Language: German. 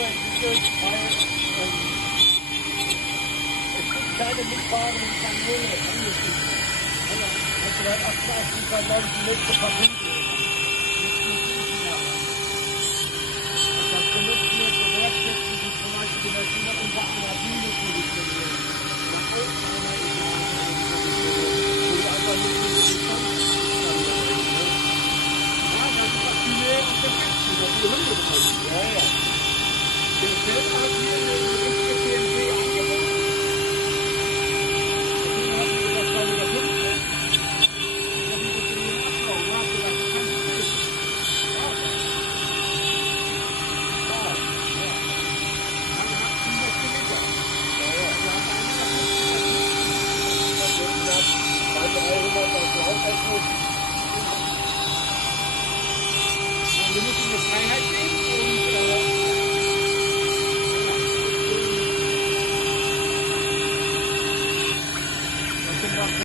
nur entwickelt, weil es gibt keine mitfahrenden Kanäle angeschlossen. Also bei 88 war, glaube ich, die letzte Patentlösung. Und das benutzen wir für Werkstätten, die zum Beispiel in der China unter einer Bühne positionieren. Nach außen einer Etage, wo die einfach nicht so die Distanz bringen. Ja, das ist was die Nähe und der Fetzen, das die Hunde benutzen. Ja, ja. Der Feld hat hier eine richtige TNT angebracht. Deswegen hat mir das 250. Wir müssen eine Freiheit